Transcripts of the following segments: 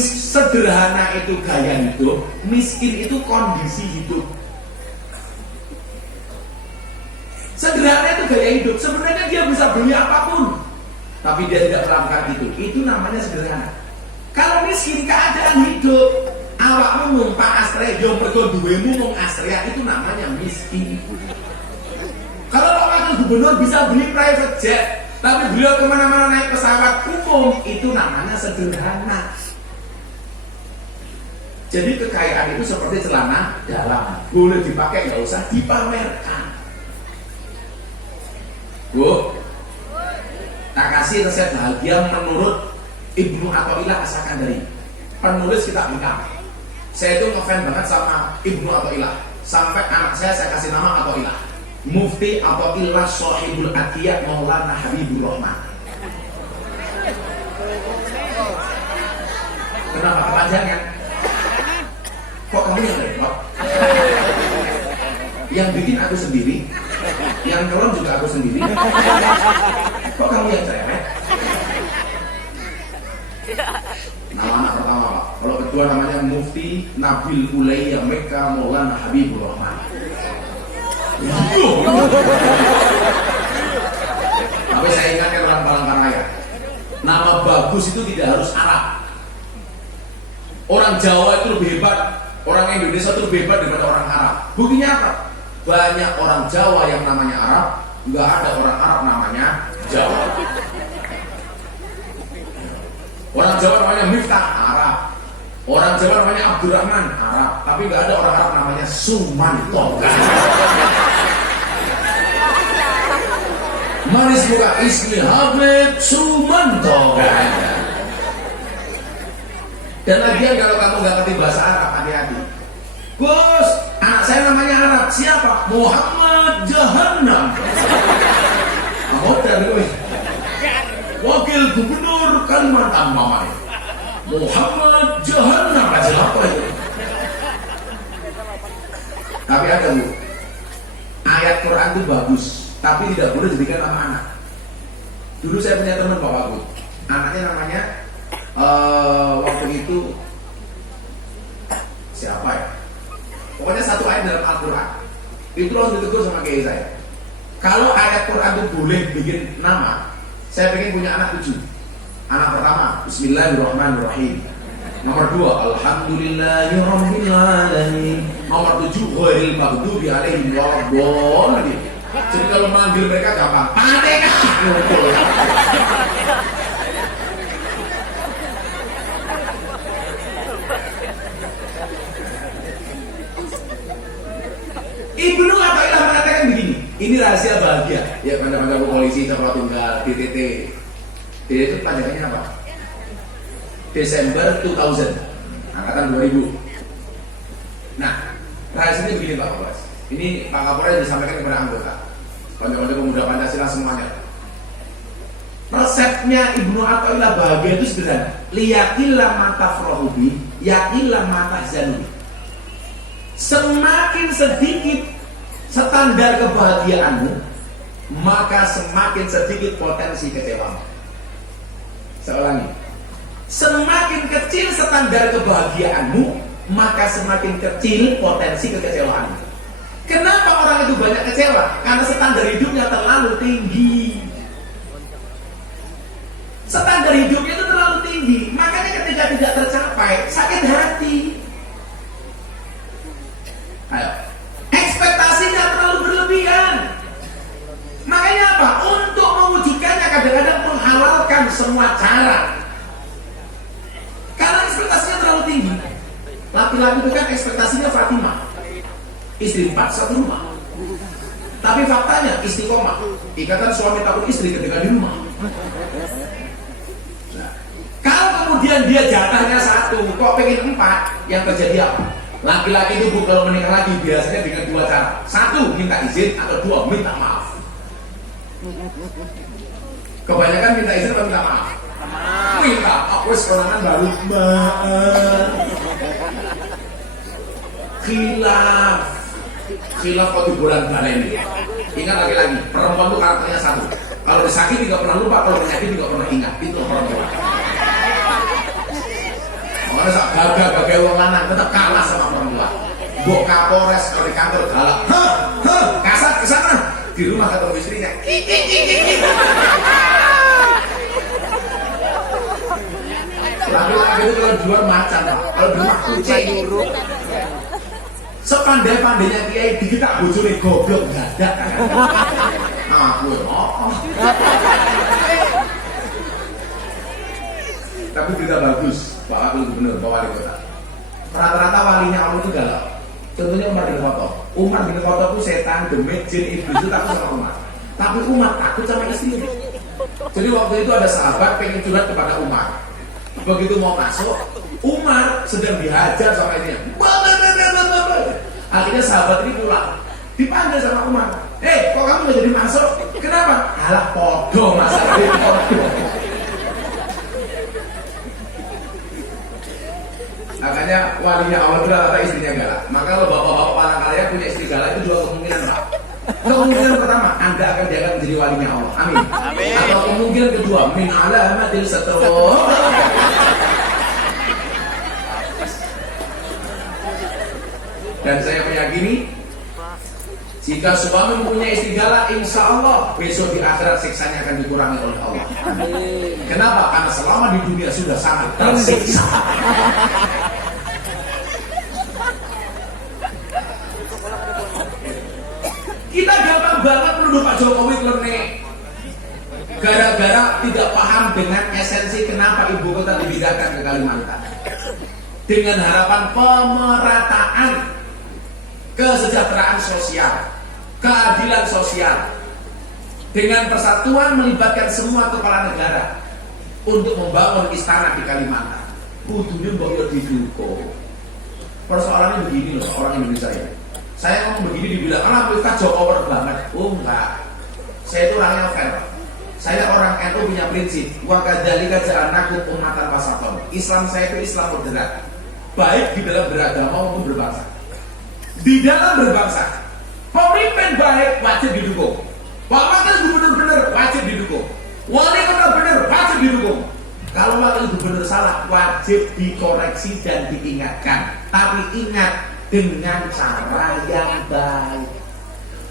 Sederhana itu gaya hidup, miskin itu kondisi hidup. Sederhana itu gaya hidup. Sebenarnya dia bisa beli apapun, tapi dia tidak melakukan itu. Itu namanya sederhana. Kalau miskin keadaan hidup, awakmu numpak Astrea, yo mergo duwemu mung Astrea, itu namanya miskin. Kalau wakil gubernur bisa beli private jet, tapi beliau kemana-mana naik pesawat umum, itu namanya sederhana. Jadi kekayaan itu seperti celana dalam, boleh dipakai, nggak usah dipamerkan. Bu, tak kasih resep bahagia menurut Ibnu Athaillah As-Sakandari, penulis kitab Hikam. Saya itu ngefans banget sama Ibnu Athaillah. Sampai anak saya kasih nama Athaillah. Mufti Athaillah Shahibul Atiyah Maulana Habibur Rahman. Kenapa kepanjangan? Kok kamu yang repot? Yang bikin aku sendiri, yang nyolong juga aku sendiri. Kok kamu yang cerewet? Nama anak pertama Pak. Kalau kedua namanya Mufti Nabil Ulayya Mekka Maulana Habibur Rahman. Tapi saya ingatkan orang Palangkaraya, nama bagus itu tidak harus Arab. Orang Jawa itu lebih hebat, orang Indonesia itu lebih hebat daripada orang Arab. Buktinya apa? Banyak orang Jawa yang namanya Arab, nggak ada orang Arab namanya Jawa. Orang Jawa namanya Miftah, Arab. Orang Jawa namanya Abdurrahman, Arab. Tapi nggak ada orang Arab namanya Sumanto. Manis buka ismi Habib Sumanto. Dan lagian kalau kamu nggak ngerti bahasa Arab, hati-hati. Gus, anak saya namanya Arab. Siapa? Muhammad Jahannam. Modern gue. Wakil Gubernur Kalimantan mamanya Muhammad Jahannam. Aja apa itu? Tapi ada Bu, ayat Quran itu bagus, tapi tidak boleh dijadikan nama anak. Dulu saya punya teman bapakku, anaknya namanya waktu itu siapa ya? Pokoknya satu ayat dalam Al-Quran itu langsung ditegur sama kiai saya. Kalau ayat Quran itu boleh bikin nama, saya pengen punya anak 7. Anak pertama Bismillahirrahmanirrahim. Nomor 2 Alhamdulillahirrahmanirrahim. Nomor 7 Ghairil maghdubi alaihim waladdallin. Jadi kalau manggil mereka gampang, Fatihah. Ibnu Athaillah mengatakan begini, ini rahasia bahagia. Ya, pada polisi Cokro Tunggal, DTT. DTT itu panjangannya apa? Desember 2000, angkatan 2000. Nah, rahasianya begini Pak Kapolres. Ini Pak Kapolres disampaikan kepada anggota, konco-konco pemuda Pancasila semuanya. Resepnya Ibnu Athaillah bahagia itu sederhana. Liyakillah matafrohubi, yakillah matahzanubi. Semakin sedikit standar kebahagiaanmu, maka semakin sedikit potensi kecewamu. Saya ulangi, semakin kecil standar kebahagiaanmu, maka semakin kecil potensi kekecewaanmu. Kenapa orang itu banyak kecewa? Karena standar hidupnya terlalu tinggi. Standar hidupnya itu terlalu tinggi, makanya ketika tidak tercapai, sakit hati. Ayo. Ekspektasinya terlalu berlebihan. Makanya apa? Untuk mewujudkannya kadang-kadang menghalalkan semua cara. Karena ekspektasinya terlalu tinggi. Laki-laki itu kan ekspektasinya Fatimah, istri 4 satu rumah. Tapi faktanya istiqomah, ikatan suami takut istri ketika di rumah. Nah, kalau kemudian dia jatahnya 1, kok pengen 4, yang terjadi apa? Laki-laki itu kalau menikah lagi biasanya dengan 2 cara. 1, minta izin, atau 2, minta maaf. Kebanyakan minta izin atau minta maaf? Minta, aku sekorangan baru maaf. Khilaf kok di bulan baleni. Ingat lagi-lagi, perempuan itu karakternya 1. Kalau disakiti tidak pernah lupa, kalau menyakiti tidak pernah ingat. Itu perempuan. tetap kalah sama perempuan. Mbok Kapolres kalau di kantor galak, kasar ke sana. Di rumah ketemu istrinya, laki-laki itu kalau jual macan, kalau di rumah kucing. Sepandai-pandainya kiai digitak bojone goblok nggak ada. Nah, gue Tapi berita bagus, Pak Wakil Gubernur, Pak Wali Kota. Rata-rata walinya Allah itu galak. Contohnya Umar bin Khattab. Umar bin Khattab itu setan, demit, jin, iblis itu takut sama Umar. Tapi Umar takut sama istrinya. Jadi waktu itu ada sahabat pengen curhat kepada Umar. Begitu mau masuk, Umar sedang dihajar sama istrinya. Akhirnya sahabat ini pulang, dipanggil sama Umar. Kok kamu nggak jadi masuk? Kenapa? Alah podo masalah itu podo. Makanya walinya Allah itu rata istrinya galak. Maka kalau bapak-bapak Palangkaraya punya istri galak itu dua kemungkinan, Pak. Kemungkinan pertama, Anda akan diangkat menjadi walinya Allah. Amin. Amin. Atau kemungkinan kedua, min alamatil satru. Dan saya meyakini jika suami mempunyai istri galak, insya Allah besok di akhirat siksanya akan dikurangi oleh Allah. Kenapa? Karena selama di dunia sudah sangat tersiksa. Kita gampang banget menuduh Pak Jokowi klenik gara-gara tidak paham dengan esensi kenapa ibu kota dipindahkan ke Kalimantan. Dengan harapan pemerataan kesejahteraan sosial, keadilan sosial, dengan persatuan melibatkan semua kepala negara untuk membangun istana di Kalimantan. Kudunya mbok didukung. Persoalannya begini loh, orang Indonesia ini. Saya ngomong begini dibilang, kita Jokowi banget. Oh enggak, saya itu orangnya fair. Saya orang NU punya prinsip, wa kadzalika ja'alnakum ummatan wasatan. Islam saya itu Islam moderat, baik di dalam beragama maupun berbangsa. Di dalam berbangsa, pemimpin baik wajib didukung. Pak Wakil Gubernur benar wajib didukung. Wali kota benar wajib didukung. Kalau wakil gubernur salah wajib dikoreksi dan diingatkan. Tapi ingat dengan cara yang baik.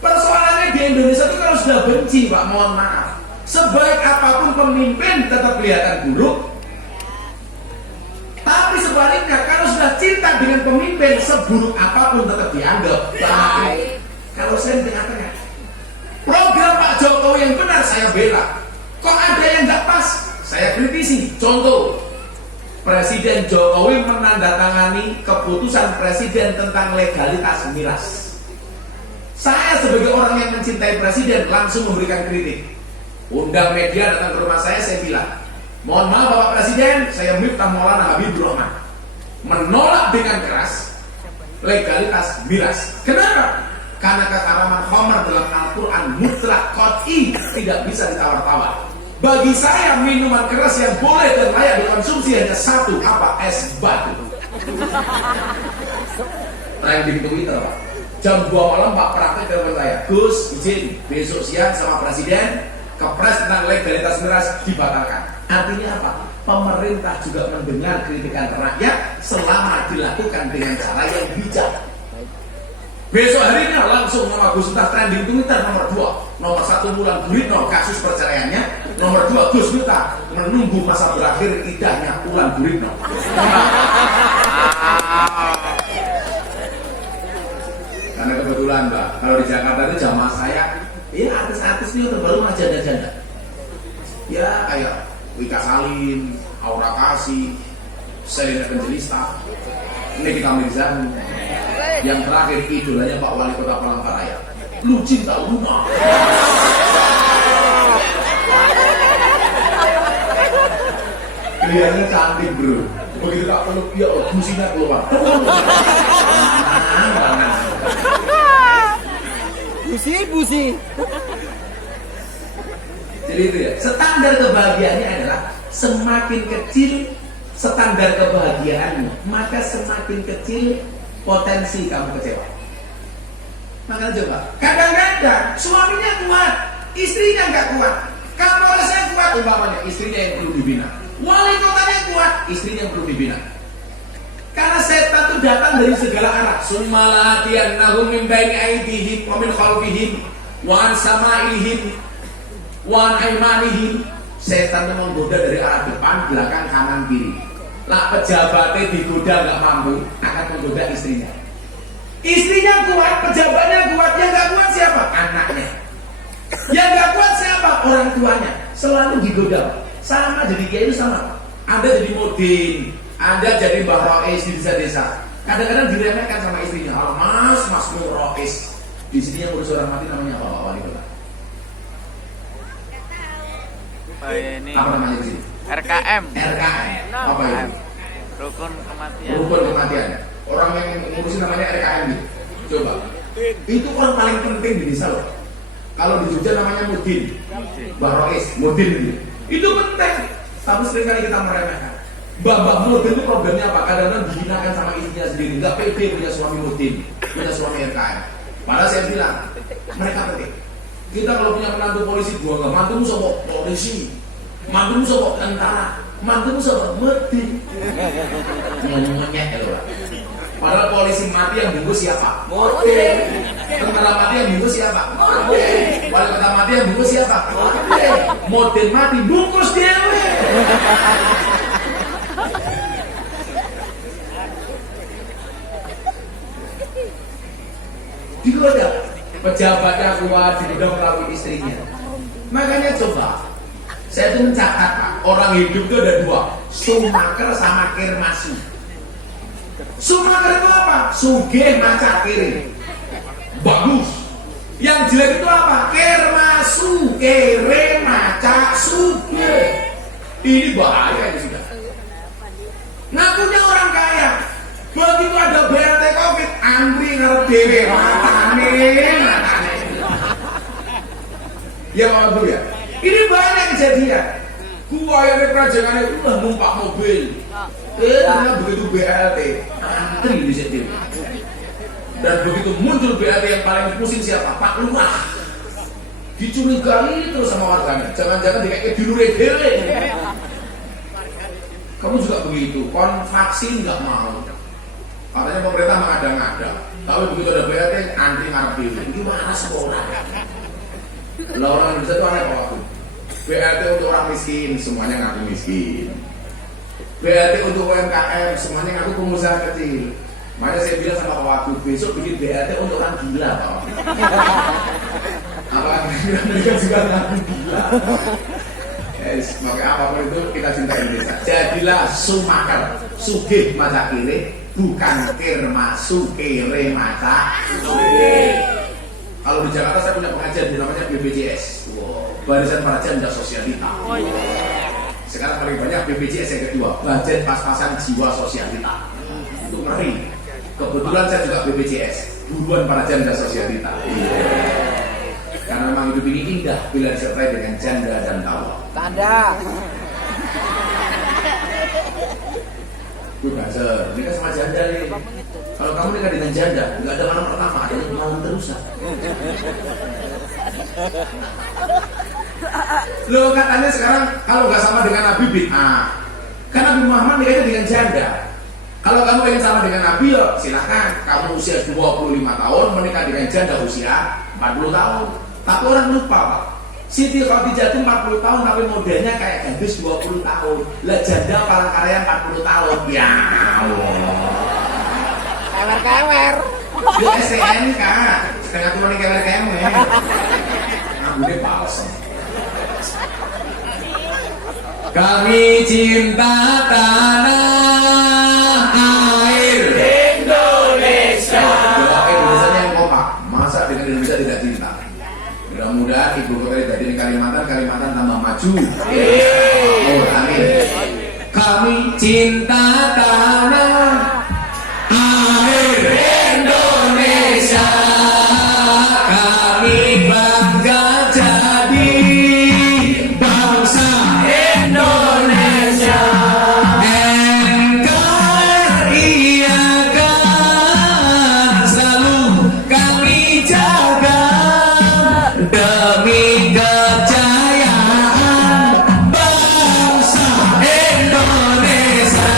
Persoalannya di Indonesia itu kalau sudah benci, Pak, mohon maaf. Sebaik apapun pemimpin tetap kelihatan buruk. Tapi sebaliknya kalau sudah cinta dengan pemimpin, seburuk apapun tetap dianggap baik. Kalau saya di tengah-tengah, program Pak Jokowi yang benar saya bela. Kok ada yang nggak pas, saya kritisi. Contoh, Presiden Jokowi menandatangani keputusan Presiden tentang legalitas miras. Saya sebagai orang yang mencintai Presiden langsung memberikan kritik. Undang media datang ke rumah saya bilang, mohon maaf Bapak Presiden, saya Miftah Maulana Habibur Rahman menolak dengan keras legalitas miras. Kenapa? Karena keharaman khamar dalam Al-Quran mutlak qat'i, tidak bisa ditawar-tawar. Bagi saya minuman keras yang boleh dan layak dikonsumsi hanya satu, apa? Es batu. Trending Twitter, Pak. Jam 2 malam Pak praktek telepon saya, Gus izin besok siang sama Presiden kepres tentang legalitas miras dibatalkan. Artinya apa? Pemerintah juga mendengar kritikan rakyat selama dilakukan dengan cara yang bijak. Besok harinya langsung nama Gus Miftah trending Twitter nomor 2. Nomor 1 Wulan Guritno kasus perceraiannya. Nomor 2 Gus Miftah menunggu masa berakhir idahnya Wulan Guritno. Karena kebetulan Mbak, kalau di Jakarta itu jamaah saya, ya artis-artis ini terbaru mah janda-janda. Ya kayak Wika Salim, Aura Kasih, Selina Evangelista, Nikita Mirzani. Yang terakhir idolanya Pak Wali Kota Palangkaraya, lu cinta rumah. Kelihatannya cantik bro. Begitu tak peluk dia, businya keluar. Busi. Jadi itu ya, standar kebahagiaannya adalah semakin kecil standar kebahagiaanmu, maka semakin kecil potensi kamu kecewa. Makanya coba, kadang-kadang suaminya kuat, istrinya nggak kuat. Kapolresnya kuat, umpamanya istrinya yang perlu dibina. Wali kotanya kuat, istrinya yang perlu dibina. Karena setan itu datang dari segala arah. Summala'atiyannahum min baini aydihim wa min khalfihim wa an sama'ihim wa an aymanihim. Setan itu menggoda dari arah depan, belakang, kanan, kiri. Lah pejabatnya digoda nggak mampu, akan menggoda istrinya. Istrinya kuat, pejabatnya kuat, yang nggak kuat siapa? Anaknya. Yang nggak kuat siapa? Orang tuanya. Selalu digoda. Sama jadi kiai itu sama. Anda jadi modin, Anda jadi Mbah Rois di desa-desa. Kadang-kadang diremehkan sama istrinya. Oh, mas Rois. Di sini yang urus orang mati namanya apa Pak Wali Kota? Ini Apa namanya di sini? RKM. RKM. Apa itu? Rukun kematian. Rukun kematian. Orang yang ngurusin namanya RKM gitu. Coba. Itu orang paling penting di desa loh. Kalau di Jogja namanya Mudin, Mbah Rois, Mudin gitu. Itu penting. Tapi seringkali kita meremehkan. Mbah Mudin itu problemnya apa? Kadang-kadang dihinakan sama istrinya sendiri. Enggak pede punya suami Mudin, punya suami RKM. Padahal saya bilang, mereka penting. Kita kalau punya menantu polisi, gua nggak mantumu sama polisi, mantumu sama tentara, mantumu sama Mudin. Nyonyek ya loh. Padahal polisi mati yang bungkus siapa? Mudin. Tentara mati yang bungkus siapa? Mudin. Wali kota mati yang bungkus siapa? Mudin. Mudin mati bungkus dewe. Digoda. Pejabatnya kuat, digoda melalui istrinya. Makanya coba, saya tuh mencatat Pak, orang hidup itu ada dua, sumaker sama kirmasu. Sumaker itu apa? Sugih maca kiri. Bagus. Yang jelek itu apa? Kirmasu, kere maca sugih. Ini bahaya itu sudah. Ngakunya orang kaya. Begitu ada BLT Covid, antri ngarep dhewe, matane. Ya Pak ya. Ini banyak kejadian. Gua yang kerajaan udah numpak mobil. Karena begitu BLT, antri di situ. Dan begitu muncul BLT yang paling pusing siapa? Pak Lurah. Dicurigai terus sama warganya. Jangan-jangan dikasih dilure dhewe. Kamu juga begitu, vaksin nggak mau. Katanya pemerintah mengada-ngada. Tapi begitu ada BLT, antri ngarep dhewe. Gimana sekolah? Lah orang Indonesia itu aneh waktu. BLT untuk orang miskin, semuanya ngaku miskin. BLT untuk UMKM, semuanya ngaku pengusaha kecil. Makanya saya bilang sama Pak Wagub, besok bikin BLT untuk orang gila Pak. Apalagi mereka juga ngaku gila. Yes, maka apapun itu kita cinta Indonesia. Jadilah sumaker, sugih maca kiri, bukan kirmasu kere maca sugih. Kalau di Jakarta saya punya pengajian namanya BPJS, Barisan Praja Sosialita. Sekarang paling banyak BPJS yang kedua, Budget Pas-Pasan Jiwa Sosialita. Itu ngeri. Kebetulan saya juga BPJS, Buruan Praja Sosialita. Karena memang hidup ini indah bila disertai dengan janda dan tawa. Tanda. Gue buzzer, nikah sama janda nih. Kalau kamu nikah dengan janda, nggak ada malam pertama, ada malam terusan. Loh katanya sekarang kalau nggak sama dengan Nabi bid'ah. Kan Nabi Muhammad nikahnya dengan janda. Kalau kamu ingin sama dengan Nabi, ya silakan. Kamu usia 25 tahun menikah dengan janda usia 40 tahun. Tapi orang lupa Pak, Siti Khadijah itu 40 tahun tapi modelnya kayak gadis 20 tahun. Lah janda Palangkaraya 40 tahun. Ya Allah. Kewer-kewer. Yo STNK, setengah turun kewer-kewer. Ngambune palsu. Kami cinta tanah air Indonesia. Doa Indonesia yang kompak. Masa dengan Indonesia tidak cinta? Mudah-mudahan ibu kota jadi di Kalimantan tambah maju. Oh, amin. Kami cinta tanah air Indonesia. Kami bangga jadi bangsa Indonesia. NKRI akan selalu kami jaga demi kejayaan bangsa Indonesia.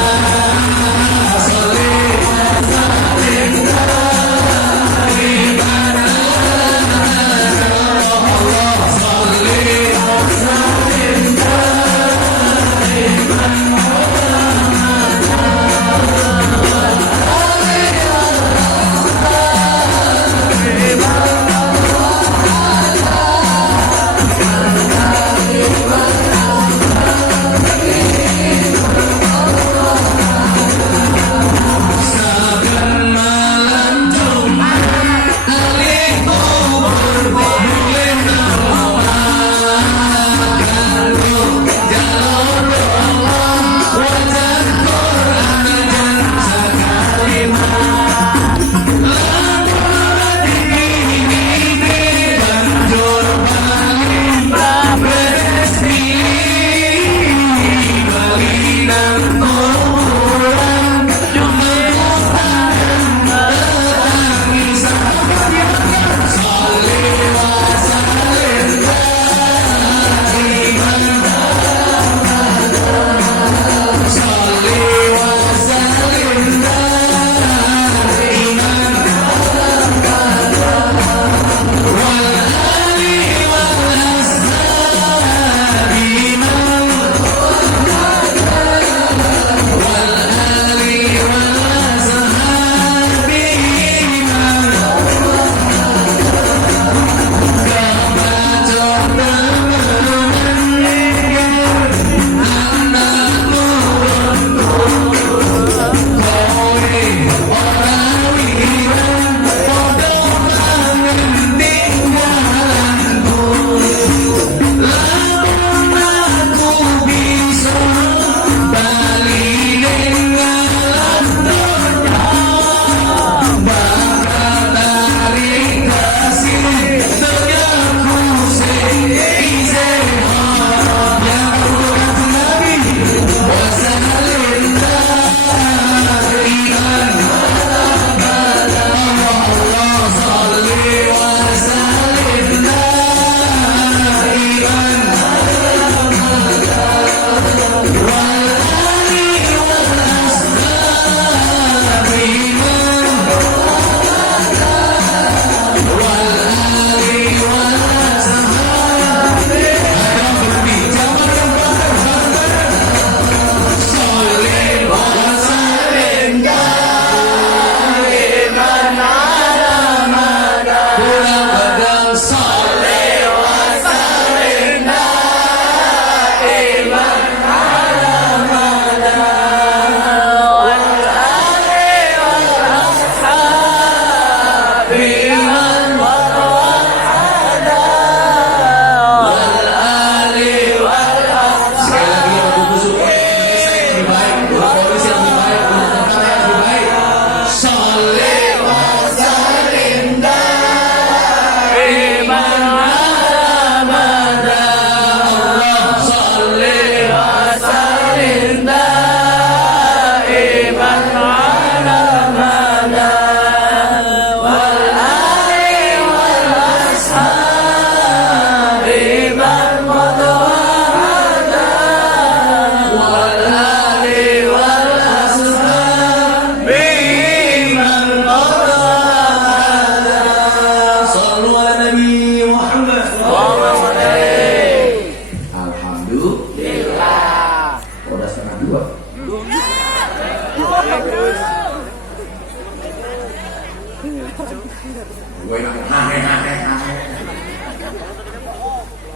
Gue enak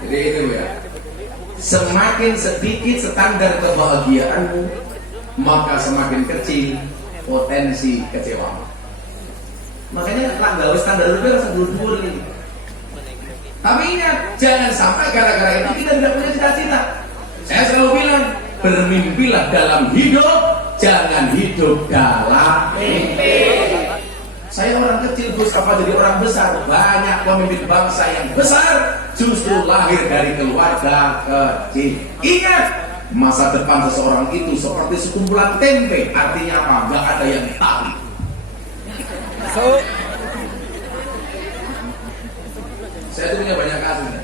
Jadi itu ya. Semakin sedikit standar kebahagiaanmu, maka semakin kecil potensi kecewa. Makanya lah gawe standar lebih rasa buru-buru nih. Tapi ingat, jangan sampai gara-gara ini kita tidak punya cita-cita. Saya selalu bilang, bermimpilah dalam hidup, jangan hidup dalam mimpi. Saya orang kecil, Gus, apa jadi orang besar? Banyak pemimpin bangsa yang besar justru lahir dari keluarga kecil. Ingat, masa depan seseorang itu seperti sekumpulan tempe. Artinya apa? Gak ada yang tahu. Saya tuh punya banyak kasus ya.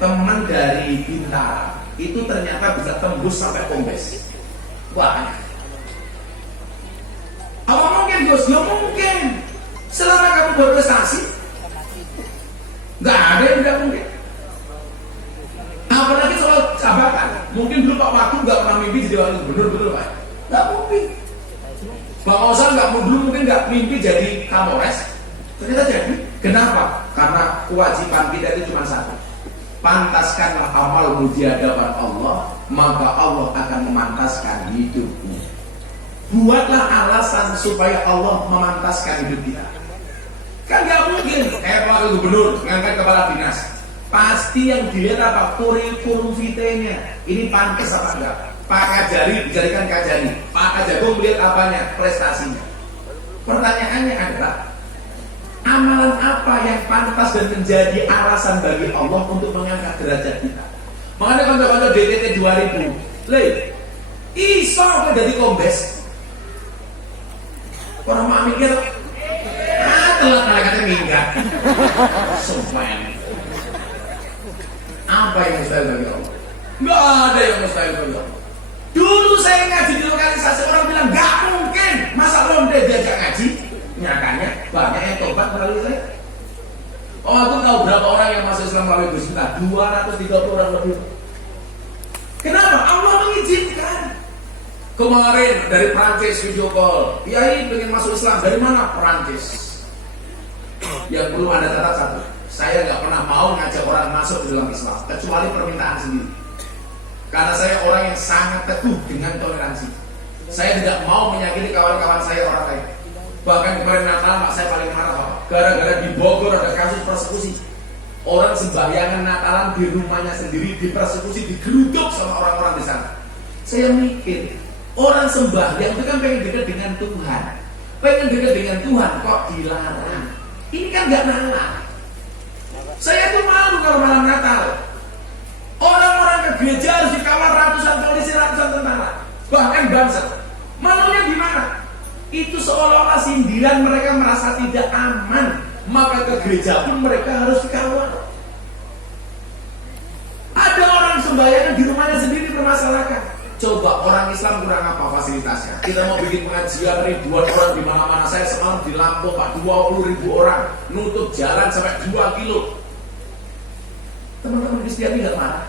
Teman dari Bintara itu ternyata bisa tembus sampai Kombes. Wah, apa mungkin, Gus? Ya mungkin. Selama kamu berprestasi, nggak ada yang tidak mungkin. Apalagi soal jabatan. Mungkin dulu Pak Waktu nggak pernah mimpi jadi wakil gubernur, betul Pak? Nggak mungkin. Bang Osal nggak dulu mungkin nggak mimpi jadi Kapolres. Ternyata jadi. Kenapa? Karena kewajiban kita itu cuma satu. Pantaskanlah amalmu di hadapan Allah, maka Allah akan memantaskan hidupmu. Buatlah alasan supaya Allah memantaskan hidup kita. Kan gak mungkin wakil gubernur ngangkat kepala dinas, pasti yang dilihat apa? Kurikulum vitae-nya. Ini pantas apa enggak? Pak Kajari dijadikan Kajari, Pak Kajagung melihat apanya? Prestasinya. Pertanyaannya adalah, amalan apa yang pantas dan menjadi alasan bagi Allah untuk mengangkat derajat kita? Makanya konco-konco DTT 2000 iso jadi Kombes. Orang mau mikir, telat malaikatnya minggat. Sumpah. Apa yang mustahil bagi Allah? Nggak ada yang mustahil bagi Allah. Dulu saya ngaji di lokalisasi, orang bilang nggak mungkin. Masa ronde diajak ngaji? Nyatanya banyak yang tobat melalui saya. Oh, aku tahu berapa orang yang masuk Islam melalui Gus Miftah? 230 orang lebih. Kenapa? Allah mengizinkan. Kemarin dari Prancis video call, Kiai pengen masuk Islam, dari mana? Prancis. Yang perlu Anda catat satu, saya nggak pernah mau ngajak orang masuk ke dalam Islam kecuali permintaan sendiri. Karena saya orang yang sangat teguh dengan toleransi. Saya tidak mau menyakiti kawan-kawan saya orang lain. Bahkan kemarin Natal mak saya paling marah Pak. Gara-gara di Bogor ada kasus persekusi. Orang sembahyangan Natalan di rumahnya sendiri dipersekusi, digeruduk sama orang-orang di sana. Saya mikir, orang sembahyang itu kan pengen dekat dengan Tuhan. Pengen dekat dengan Tuhan kok dilarang. Ini kan gak nalar. Saya tuh malu kalau malam Natal. Orang-orang ke gereja harus dikawal ratusan polisi, ratusan tentara. Bahkan bangsa. Malunya di mana? Itu seolah-olah sindiran, mereka merasa tidak aman. Maka ke gereja pun mereka harus dikawal. Ada orang sembahyang di rumahnya sendiri bermasalahkan. Coba orang Islam kurang apa fasilitasnya? Kita mau bikin pengajian ribuan orang di mana-mana. Saya semalam di Lampung Pak, 20.000 orang nutup jalan sampai 2 kilo. Teman-teman Kristiani nggak marah?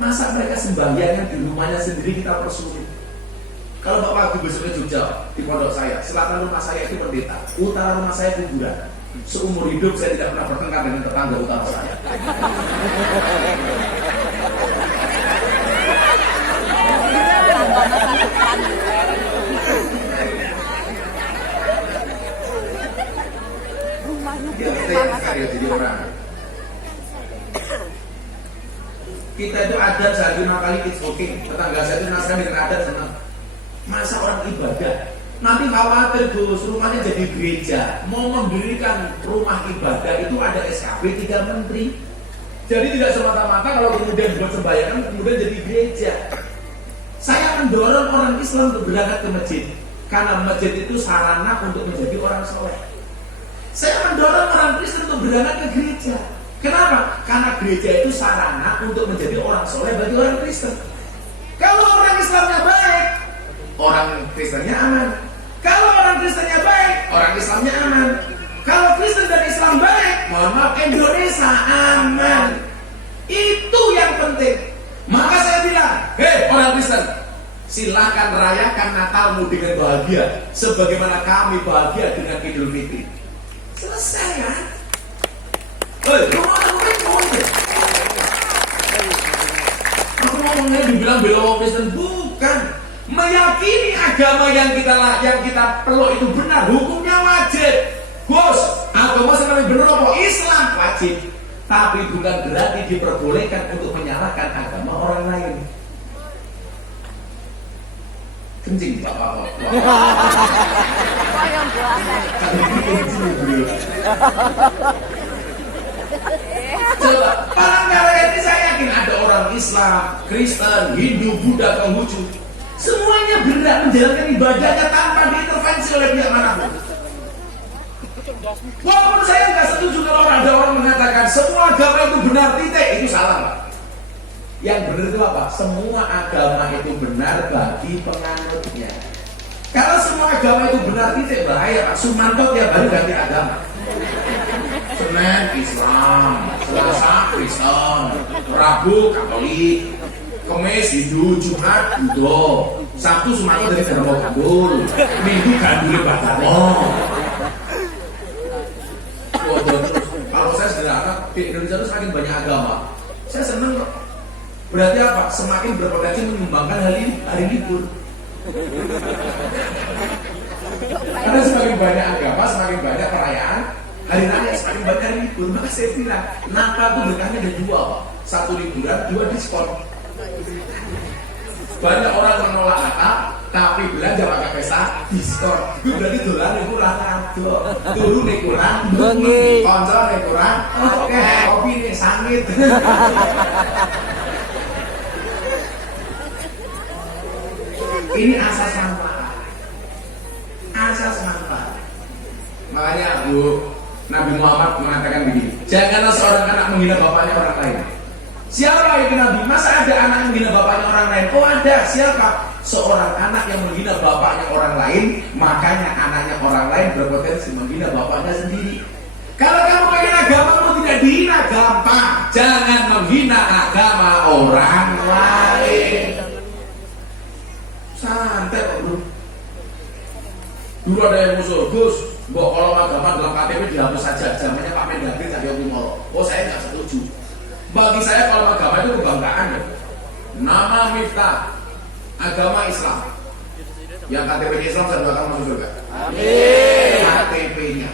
Masa mereka sembahyangnya di rumahnya sendiri kita persulit? Kalau Bapak Wagub besok ke Jogja di pondok saya, selatan rumah saya itu pendeta, utara rumah saya kuburan. Seumur hidup saya tidak pernah bertengkar dengan tetangga utara saya. Jadi orang. Kita itu adat sehari 5 kali it's okay. Tetangga saya itu nasrani dengan adat senang. Masa orang ibadah nanti khawatir Gus, rumahnya jadi gereja. Mau mendirikan rumah ibadah itu ada SKP 3 menteri. Jadi tidak semata-mata kalau kemudian buat sembahyang kemudian jadi gereja. Saya mendorong orang Islam untuk berangkat ke masjid karena masjid itu sarana untuk menjadi orang soleh. Saya mendorong orang Kristen untuk berangkat ke gereja. Kenapa? Karena gereja itu sarana untuk menjadi orang soleh bagi orang Kristen. Kalau orang Islamnya baik, orang Kristennya aman. Kalau orang Kristennya baik, orang Islamnya aman. Kalau Kristen dan Islam baik, mohon maaf, Indonesia aman. Itu yang penting. Maka saya bilang, hei orang Kristen, Silakan rayakan Natalmu dengan bahagia, sebagaimana kami bahagia dengan Idul Fitri. Selesai kan? Lu aku ngomongnya dibilang bela orang Kristen, bukan. Meyakini agama yang kita peluk itu benar, hukumnya wajib. Bos, agama seperti benar apa? Islam wajib. Tapi bukan berarti diperbolehkan untuk menyalahkan agama orang lain. Kencing bapak. Coba, barangkali ini saya yakin ada orang Islam, Kristen, Hindu, Buddha, Konghucu, semuanya berat menjalankan ibadahnya tanpa diintervensi oleh pihak manapun. Walaupun saya nggak setuju kalau ada orang mengatakan semua agama itu benar, titik, itu salah Pak. Yang benar itu apa? Semua agama itu benar bagi penganutnya. Kalau semua agama itu benar, titik, bahaya Pak. Sumanto tiap hari ganti agama. Senin Islam, Selasa Kristen, Rabu Katolik, Kamis Hindu, Jumat Buddha, Sabtu Sumanto dari Dharma Gandul, Minggu Gandul Batamo. Kalau saya sederhana, di Indonesia itu semakin banyak agama. Saya senang kok. Berarti apa? Semakin berpotensi menyumbangkan hari libur. Karena semakin banyak agama, semakin banyak perayaan hari raya, semakin banyak hari libur. Maka saya bilang, Natal itu berkahnya ada dua Pak. Satu liburan, dua diskon. Banyak orang menolak Natal, tapi belanja pakai pesta diskon. Berarti dolar yang kurang kado, turun yang kurang, koncol yang kurang, oke, kopi nih sangit. Ini asas manfaat. Asas manfaat. Makanya Nabi Muhammad mengatakan begini, janganlah seorang anak menghina bapaknya orang lain. Siapa itu Nabi? Masa ada anak yang menghina bapaknya orang lain? Oh ada, siapa? Seorang anak yang menghina bapaknya orang lain, makanya anaknya orang lain berpotensi menghina bapaknya sendiri. Kalau kamu pengen agamamu tidak dihina, gampang. Jangan menghina agama orang lain. Santai kok bro. Dulu ada yang musuh, Gus, kalau agama dalam KTP dihapus saja, zamannya Pak Mendagri Cahyokumolo Molo. Oh saya nggak setuju. Bagi saya kalau agama itu kebanggaan ya. Nama Miftah, agama Islam. Yang KTP Islam saya doakan masuk surga. Amin. KTP-nya.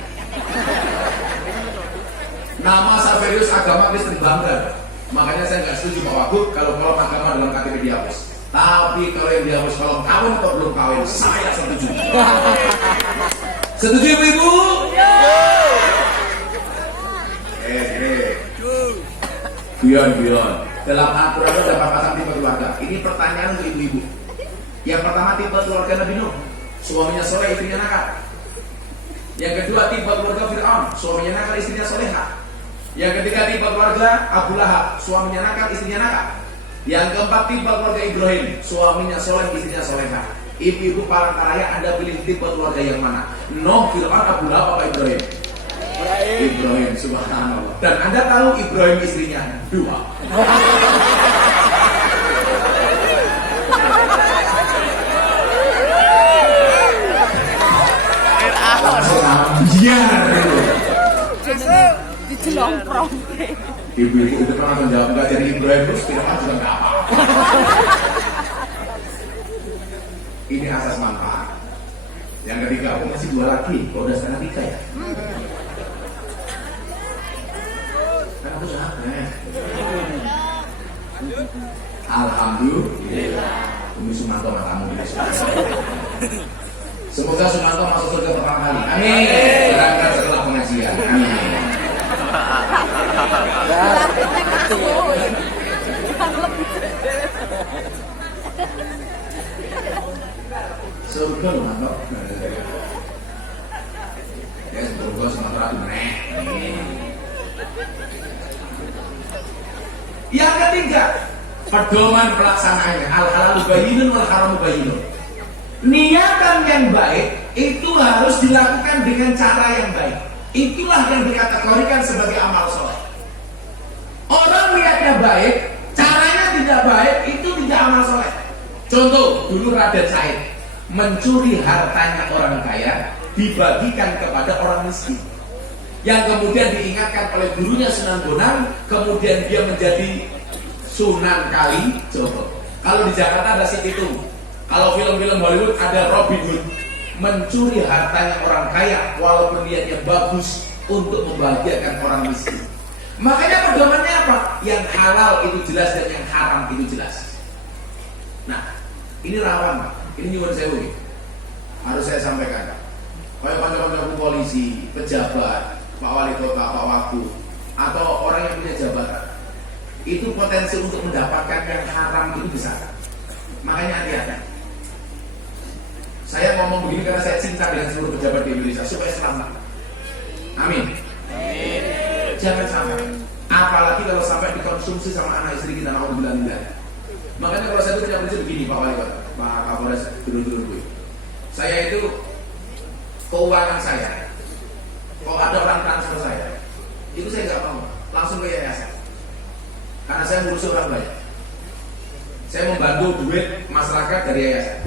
Nama Saverius, agama Kristen bangga. Makanya saya nggak setuju Pak Wagub kalau agama dalam KTP dihapus. Tapi kalau yang dihapus kalau kawin atau belum kawin, saya setuju. Setuju Ibu? Bion. Dalam Al-Quran ada pasang tipe keluarga. Ini pertanyaan untuk ibu-ibu. Yang pertama tipe keluarga Nabi Nuh, suaminya soleh, istrinya nakal. Yang kedua tipe keluarga Fir'aun, suaminya nakal, istrinya soleha. Yang ketiga tipe keluarga Abu Lahab, suaminya nakal, istrinya nakal. Yang keempat tipe keluarga Ibrahim, suaminya soleh, istrinya soleha. Ibu-ibu para karaya, Anda pilih tipe keluarga yang mana? Nuh, Fir'aun, Abu Lahab, apa Ibrahim? Ibrahim, subhanallah. Dan Anda tahu Ibrahim istrinya dua. Ibu-ibu itu kan langsung jawab nggak, jadi Ibrahim terus Fir'aun juga nggak apa. Ini asas manfaat. Yang ketiga, aku masih dua lagi. Kok udah setengah tiga ya? Kan aku sahabat. Alhamdulillah. Umi Sumanto matamu di surga. Semoga Sumanto masuk surga pertama kali. Amin. Berangkat setelah pengajian. Amin. Surga loh Manto. Ya surga Sumatera itu meneh. Yang ketiga, pedoman pelaksanaannya al-halal bayyinun wal haram bayyinun. Niatan yang baik itu harus dilakukan dengan cara yang baik. Itulah yang dikategorikan sebagai amal soleh. Orang niatnya baik, caranya tidak baik, itu tidak amal soleh. Contoh, dulu Raden Said mencuri hartanya orang kaya, dibagikan kepada orang miskin. Yang kemudian diingatkan oleh gurunya Sunan Bonang, kemudian dia menjadi Sunan Kalijogo. Kalau di Jakarta ada situ. Kalau film-film Hollywood ada Robin Hood, mencuri hartanya orang kaya walaupun niatnya bagus untuk membahagiakan orang miskin. Makanya pedomannya apa? Yang halal itu jelas dan yang haram itu jelas. Nah, ini rawan, Pak. Ini nyuwun sewu. Harus saya sampaikan. Kayak kanca-kancaku polisi, pejabat, Pak Wali Kota, Pak Wagub, atau orang yang punya jabatan, itu potensi untuk mendapatkan yang haram itu besar. Makanya hati-hati. Saya ngomong begini karena saya cinta dengan seluruh pejabat di Indonesia supaya selamat. Amin. Jangan sampai. Apalagi kalau sampai dikonsumsi sama anak istri kita, alhamdulillah. Makanya kalau saya itu punya prinsip begini, Pak Wali Kota, Pak Kapolres, dulu-dulu gue. Saya itu keuangan saya, kalau ada orang transfer saya, itu saya nggak mau, langsung ke yayasan. Karena saya ngurus orang banyak. Saya membantu duit masyarakat dari yayasan.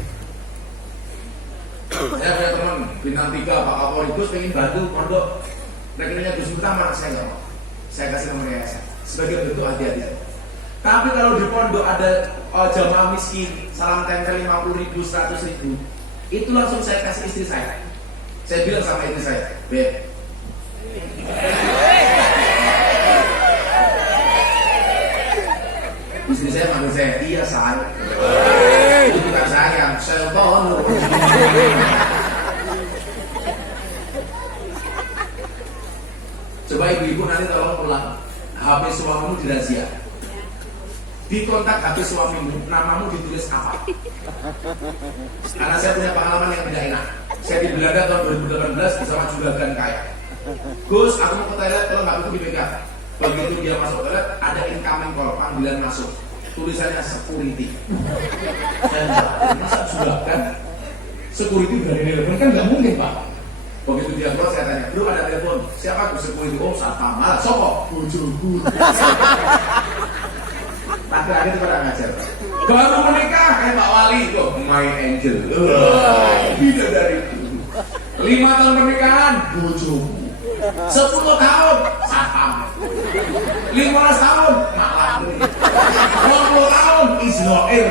Saya punya teman bintang 3 Pak Kapolri, Gus pengen bantu pondok rekeningnya Gus Utama, saya nggak mau. Saya kasih nomor yayasan sebagai bentuk hati-hati. Tapi kalau di pondok ada jamaah miskin, salam tempel 50.000, 100.000, itu langsung saya kasih istri saya. Saya bilang sama istri saya, Beb, istri saya manggil saya, iya sayang. Itu bukan sayang, selton. Coba ibu-ibu nanti tolong pulang, HP suamimu dirazia. Di kontak HP suamimu, namamu ditulis apa? Karena saya punya pengalaman yang tidak enak. Saya di Belanda tahun 2018 bersama juragan kaya. Gus, aku mau ke toilet, kalau nggak butuh dipegang. Begitu dia masuk toilet, ada incoming call, panggilan masuk. Tulisannya security. Saya bilang, masa juragan? Security dari telepon kan nggak mungkin, Pak. Begitu dia keluar, saya tanya, belum ada telepon. Siapa Gus security? Oh, satpam. Malah soko, bojoku. Akhir-akhir itu pada ngajar. Baru menikah kayak Pak Wali, oh, my angel. Tidak dari itu. 5 tahun pernikahan, bojoku. 10 tahun, satpam. 15 tahun, malam. 20 tahun, Israel.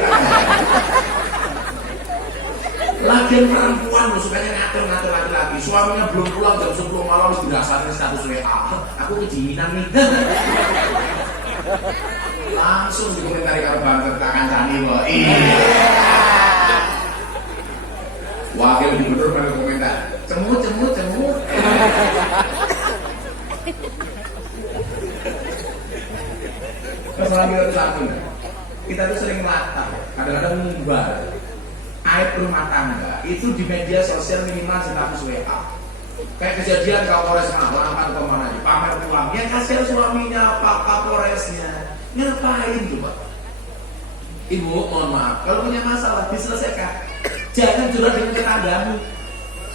Lagian perempuan loh, sukanya ngatur-ngatur laki-laki. Suaminya belum pulang jam 10 malam, harus dirasain status WA. Aku kedinginan nih. Langsung dikomentari karo banget tak kancani kok. Iya. Wakil gubernur pada komentar. Cemut. Masalah kita itu satu. Kita tuh sering melata, kadang-kadang mengumbar aib rumah tangga itu di media sosial minimal status WA. Kayak kejadian Kapolres Malang kemana aja, pamer pulang, yang kasih suaminya Pak Kapolresnya. Ngapain tuh Pak? Ibu, mohon maaf, kalau punya masalah diselesaikan. Jangan curhat dengan tetanggamu.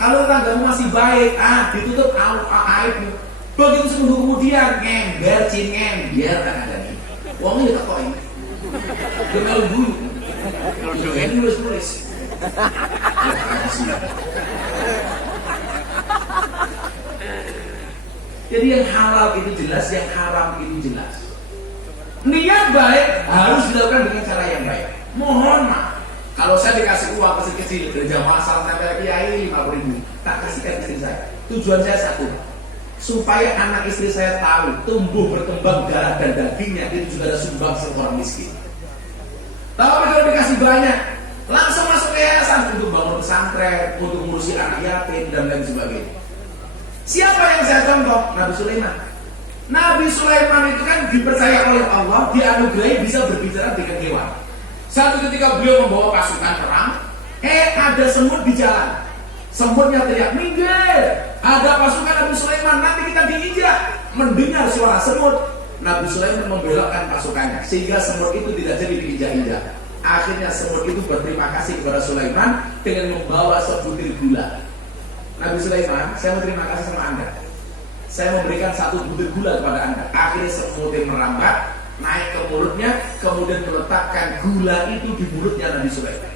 Kalau tetanggamu masih baik, ditutup aibmu. Begitu seminggu kemudian ngember, biar tak ada nih. Uangnya udah kok ini. Dia malu dulu. Ini nulis. Jadi yang halal itu jelas, yang haram itu jelas. Niat baik harus dilakukan dengan cara yang baik. Mohon maaf, kalau saya dikasih uang kecil-kecil dari jamaah salam tempel kiai 50.000, tak kasihkan istri saya. Tujuan saya satu, supaya anak istri saya tahu tumbuh berkembang darah dan dagingnya itu juga ada sumbang orang miskin. Tapi kalau dikasih banyak, langsung masuk ke yayasan untuk bangun pesantren, untuk ngurusi anak yatim dan lain sebagainya. Siapa yang saya contoh? Nabi Sulaiman. Nabi Sulaiman itu kan dipercaya oleh Allah, dianugerahi bisa berbicara dengan hewan. Satu ketika beliau membawa pasukan perang, ada semut di jalan. Semutnya teriak, minggir! Ada pasukan Nabi Sulaiman, nanti kita diinjak. Mendengar suara semut, Nabi Sulaiman membelokkan pasukannya sehingga semut itu tidak jadi diinjak-injak. Akhirnya semut itu berterima kasih kepada Sulaiman dengan membawa sebutir gula. Nabi Sulaiman, saya mau terima kasih sama Anda. Saya memberikan 1 butir gula kepada Anda. Akhirnya semut yang merambat, naik ke mulutnya, kemudian meletakkan gula itu di mulutnya Nabi Sulaiman.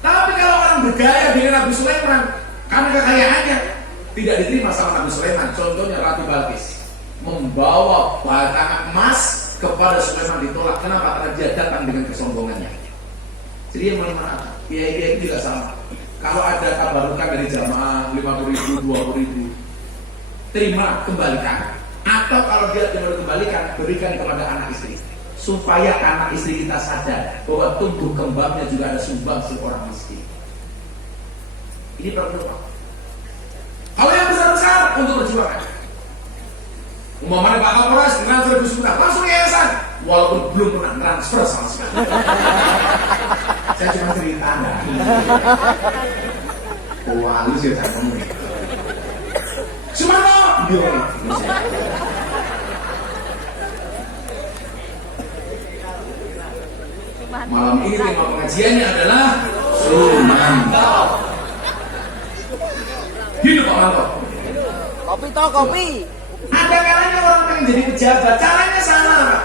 Tapi kalau orang bergaya dengan Nabi Sulaiman, karena kekayaannya tidak diterima sama Nabi Sulaiman. Contohnya Ratu Balkis membawa batangan emas kepada Sulaiman, ditolak. Kenapa? Karena dia datang dengan kesombongannya. Jadi yang mana? Kiai itu juga sama. Kalau ada tabarukan dari jamaah 50.000, 20.000, terima, kembalikan. Atau kalau dia tidak kembalikan, berikan kepada anak istri, supaya anak istri kita sadar bahwa tumbuh kembangnya juga ada sumbangsi orang miskin. Ini perlu, Pak. Kalau yang besar-besar untuk perjuangan, umpamanya Pak Kapolres transfer 1.000 juta langsung yayasan, walaupun belum pernah transfer sama sekali. Saya cuma cerita Anda. Oh, halus ya saya ngomong. Sumarno, malam ini tema pengajiannya adalah Sumanto. Hidup Pak Manto. Kopi toh kopi. Ada kalanya orang pengen jadi pejabat, caranya salah.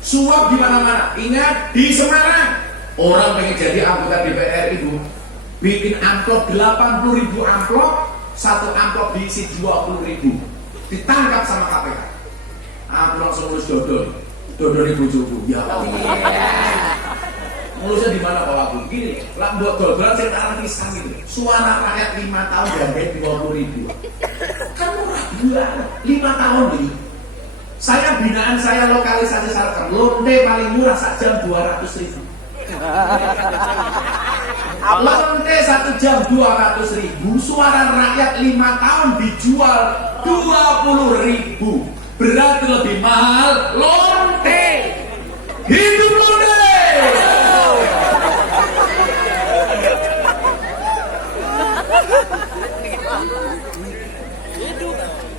Suap di mana-mana. Ingat di Semarang, orang pengen jadi anggota DPR itu bikin amplop 80.000 amplop, satu amplop diisi 20.000, ditangkap sama KPK. Aku langsung ngurus dodol ibu bojoku. Ya Allah. Ngulusnya di mana Pak Wagu? Gini, lah buat dodol saya taruh pisang gitu. Suara rakyat 5 tahun dan 20.000. Kan murah gila, 5 tahun nih. Saya binaan saya lokalisasi Sarkem, londe paling murah sak jam 200.000. Londe 1 jam 200.000, suara rakyat 5 tahun dijual 20.000. Berarti lebih mahal londe. Hidup londe.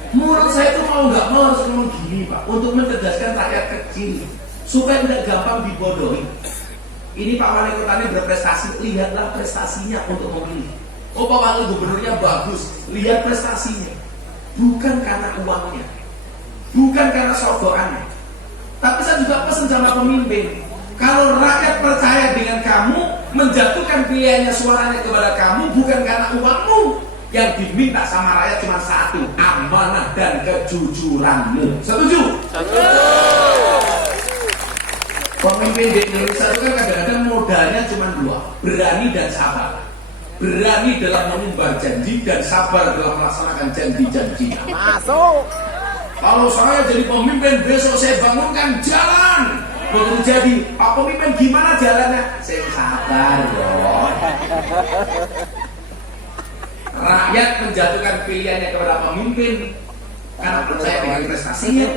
Menurut saya itu mau nggak mau harus ngomong gini Pak, untuk mencerdaskan rakyat kecil supaya tidak gampang dibodohi. Ini Pak Wali Kota ini berprestasi, lihatlah prestasinya untuk memilih. Oh Pak Wali Gubernurnya bagus, lihat prestasinya. Bukan karena uangnya, bukan karena sogokannya. Tapi saya juga pesan sama pemimpin, kalau rakyat percaya dengan kamu, menjatuhkan pilihannya suaranya kepada kamu bukan karena uangmu. Yang diminta sama rakyat cuma satu, amanah dan kejujuranmu. Setuju? Setuju. Pemimpin di Indonesia itu kan kadang-kadang modalnya cuma 2, berani dan sabar. Berani dalam mengumbar janji dan sabar dalam melaksanakan janji-janji. Masuk. Kalau saya jadi pemimpin, besok saya bangunkan jalan. Begitu jadi, Pak Pemimpin gimana jalannya? Saya sabar loh. Rakyat menjatuhkan pilihannya kepada pemimpin karena percaya dengan prestasinya,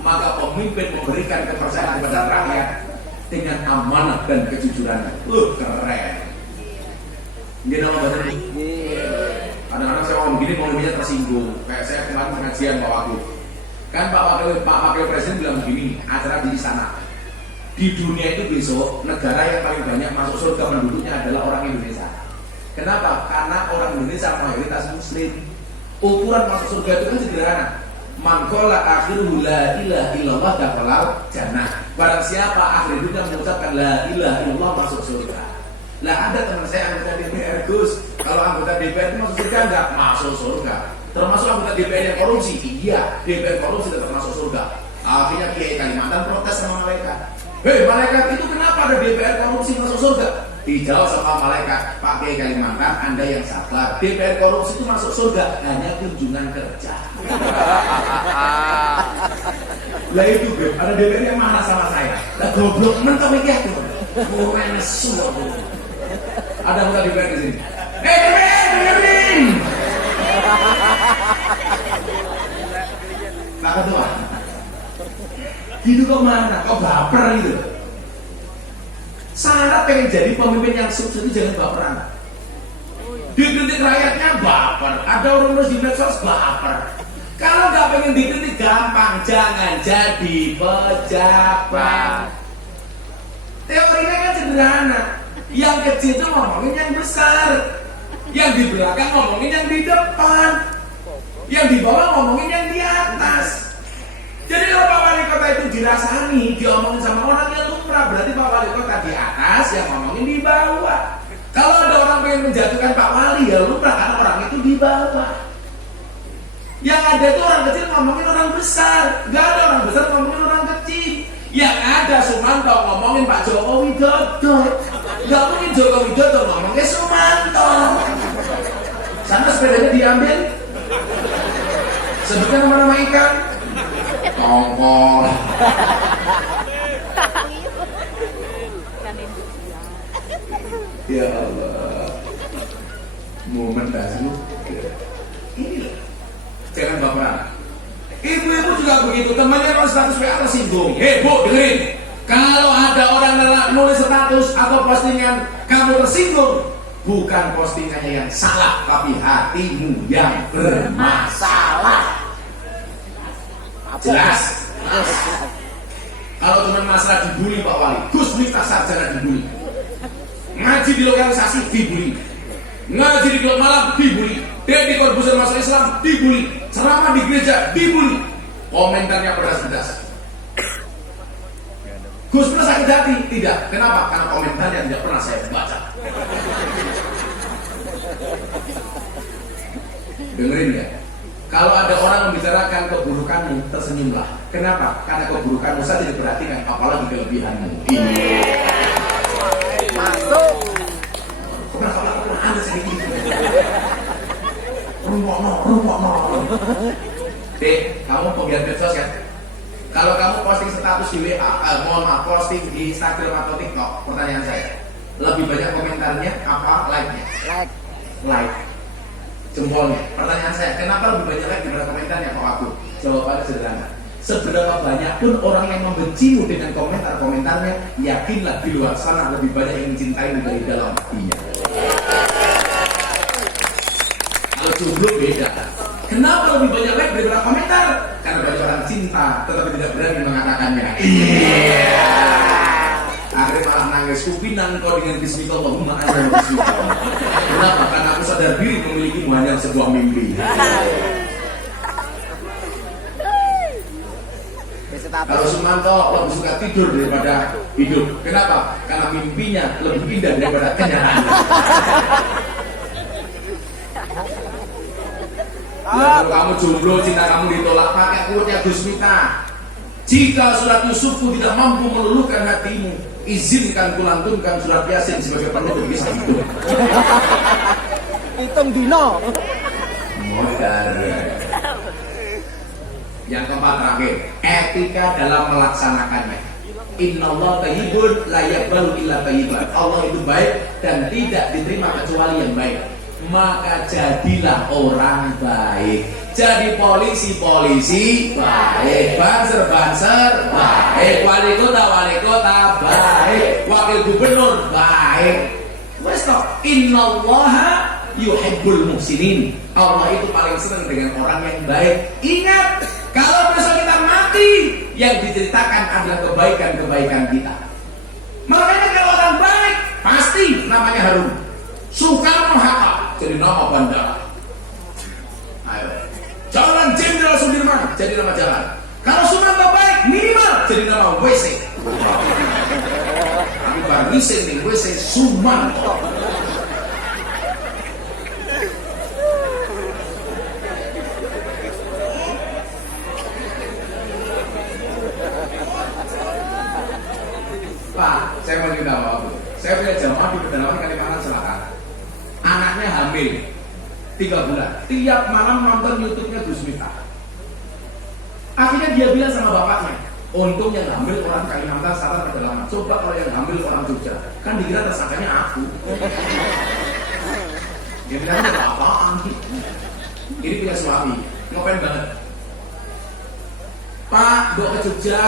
maka pemimpin memberikan kepercayaan kepada rakyat dengan amanah dan kejujuran. Keren. Gini nama baca ini. Kadang-kadang saya ngomong gini, pemimpinnya tersinggung. Kayak saya kemarin pengajian Pak Wakil. Kan Pak Wakil Presiden bilang begini, acara di sana. Di dunia itu besok negara yang paling banyak masuk surga penduduknya adalah orang Indonesia. Kenapa? Karena orang Indonesia mayoritas Muslim. Ukuran masuk surga itu kan sederhana. Man qala akhiruhu la ilaha illallah dakhalal jannah. Barang siapa akhir hidupnya mengucapkan la ilaha illallah masuk surga. Lah ada teman saya anggota DPR Gus, kalau anggota DPR itu masuk surga enggak? Masuk surga. Termasuk anggota DPR yang korupsi? Iya, DPR korupsi tetap masuk surga. Akhirnya Kiai Kalimantan protes sama malaikat. Hei malaikat, itu kenapa ada DPR korupsi masuk surga? Dijawab sama malaikat, Pak Kiai Kalimantan, Anda yang sabar. DPR korupsi itu masuk surga hanya kunjungan kerja. Lah itu Beb, ada DPR yang marah sama saya. Lah goblok mentok iki aku. Mau nesu aku. Ada anggota DPR di sini. DPR. Pak Ketua. Gitu kok mana? Kok baper gitu? Syarat pengen jadi pemimpin yang sukses itu jangan baperan. Dikritik rakyatnya baper. Ada orang di medsos baper. Kalau nggak pengen dikritik gampang, jangan jadi pejabat. Teorinya kan sederhana. Yang kecil itu ngomongin yang besar, yang di belakang ngomongin yang di depan, yang di bawah ngomongin yang di atas. Jadi kalau Pak Wali Kota itu dirasani, diomongin sama orangnya lumrah, berarti Pak Wali Kota di atas, yang ngomongin di bawah. Kalau ada orang pengen menjatuhkan Pak Wali, ya lumrah karena orang itu di bawah. Yang ada itu orang kecil ngomongin orang besar, gak ada orang besar ngomongin orang kecil. Yang ada Sumanto ngomongin Pak Joko Widodo, gak mungkin Joko Widodo ngomongin Sumanto. Sana sepedanya diambil, sebutkan nama-nama ikan, tongkol. Ya Allah, momen dasmu. Ini jangan baperan. Ibu-ibu juga begitu, temannya kalau status WA tersinggung. Hei bu, dengerin. Kalau ada orang nulis status atau postingan kamu tersinggung, bukan postingannya yang salah, tapi hatimu yang bermasalah. Jelas? Kalau cuma masalah dibully Pak Wali, Gus Miftah Sarjana dibully, ngaji di lokalisasi dibully, ngaji di klub malam dibully, Deddy Corbuzier masalah Islam dibully, ceramah di gereja dibully, komentarnya pedas-pedas. Gus pernah sakit hati? Tidak. Kenapa? Karena komentarnya tidak pernah saya baca. Dengerin ya. Kalau ada orang membicarakan keburukanmu, tersenyumlah. Kenapa? Karena keburukanmu saja diperhatikan, apalagi kelebihanmu. Masuk. Kenapa Anda sedikit? Rumokno. Dek, kamu penggiat medsos kan? Kalau kamu posting status di WA, posting di Instagram atau TikTok, pertanyaan saya, lebih banyak komentarnya apa like-nya? Like. Jempolnya. Pertanyaan saya, kenapa lebih banyak like daripada komentarnya kok aku? Jawabannya sederhana. Seberapa banyak pun orang yang membencimu dengan komentar-komentarnya, yakinlah di luar sana lebih banyak yang mencintaimu dari dalam hatinya. Kalau jomblo beda. Kenapa lebih banyak like daripada komentar? Karena banyak orang cinta, tetapi tidak berani mengatakannya. Iya. Akhirnya malah nangis, kupinang kau dengan bismillahirrahmanirrahim, azza wa jalla. Kenapa? Karena aku sadar diri memilikimu hanya sebuah mimpi. Kalau Sumanto lebih suka tidur daripada hidup. Kenapa? Karena mimpinya lebih indah daripada kenyataan. Ya, kalau kamu jomblo, cinta kamu ditolak, pakai quote-nya Gus Miftah. Jika surat Yusufku tidak mampu meluluhkan hatimu, izinkan kulantunkan surat Yasin sebagai penutup kisah hidup. Hitung dino. Modar. Yang keempat terakhir, etika dalam melaksanakannya. Innallaha thayyibun la yaqbalu illa thayyiban. Allah itu baik dan tidak diterima kecuali yang baik. Maka jadilah orang baik. Jadi polisi baik, banser baik, wali kota baik, wakil gubernur baik. Wes toh, innallaha yuhibbul muhsinin. Allah itu paling senang dengan orang yang baik. Ingat, kalau besok kita mati, yang diceritakan adalah kebaikan-kebaikan kita. Makanya kalau orang baik, pasti namanya harum. Soekarno-Hatta jadi nama bandara. Ayo. Jalan Jenderal Sudirman jadi nama jalan. Kalau Sumanto baik, minimal jadi nama WC. Tapi baru ngising nih WC Sumanto. Pak, saya mau cerita apa? Saya punya jamaah di pedalaman Kalimantan Selatan. Anaknya hamil 3 bulan. Tiap malam nonton YouTube-nya Gus Miftah. Akhirnya dia bilang sama bapaknya, untung yang hamil orang Kalimantan Selatan pedalaman. Coba kalau yang hamil orang Jogja, kan dikira tersangkanya aku. Dia bilang apaan? Ini punya suami, ngopen banget. Pak, bawa ke Jogja,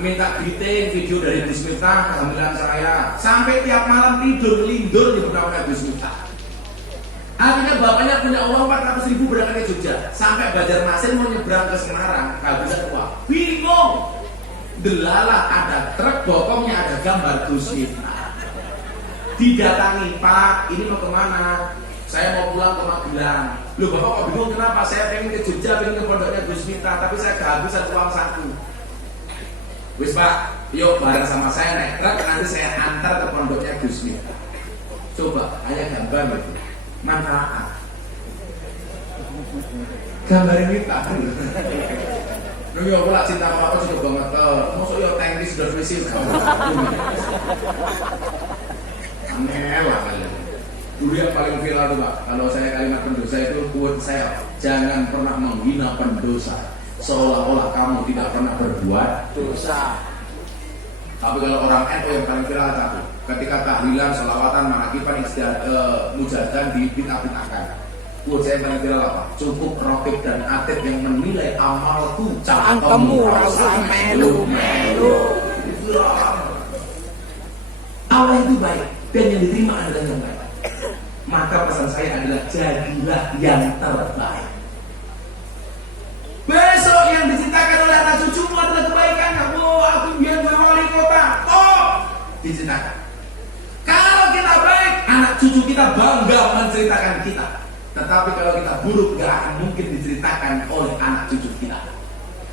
minta greeting video dari Gus Miftah kehamilan saya. Sampai tiap malam tidur lindur di beberapa Gus Miftah. Akhirnya bapaknya punya uang 400.000 berangkat ke Jogja. Sampai Banjarmasin mau nyebrang ke Semarang, kehabisan uang. Bingung. Delalah ada truk bokongnya ada gambar Gus Miftah. Didatangi, Pak, ini mau kemana? saya mau pulang ke Magelang. Loh bapak kok bingung kenapa? Saya pengen ke Jogja, pengen ke pondoknya Gus Miftah, tapi saya kehabisan uang saku. Wis pak, yuk bareng sama saya naik truk, nanti saya antar ke pondoknya Gus Miftah. Coba, ayah gambar itu manfaat. Gambar ini tak perlu. Nunggu aku lah cinta sama apa cukup banget. Masuk yuk teknis sudah spesial kamu. Aneh lah kalian. Dulu yang paling viral tuh pak, kalau saya kalimat pendosa itu quote saya, jangan pernah menghina pendosa seolah-olah kamu tidak pernah berbuat Dosa. Tapi kalau orang NU yang paling viral satu, ketika tahlilan, sholawatan, manakipan, mujahadan dibid'ah-bid'ahkan. Quote saya yang paling viral apa? Cukup Rokib dan Atib yang menilai amalku Cangkemmu rasa melu-melu. Allah itu baik dan yang diterima adalah yang baik. Maka pesan saya adalah jadilah yang terbaik. Besok yang diceritakan oleh anak cucumu adalah kebaikan. Aku biar gue wali kota. Diceritakan. Kalau kita baik, anak cucu kita bangga menceritakan kita. Tetapi kalau kita buruk, gak akan mungkin diceritakan oleh anak cucu kita.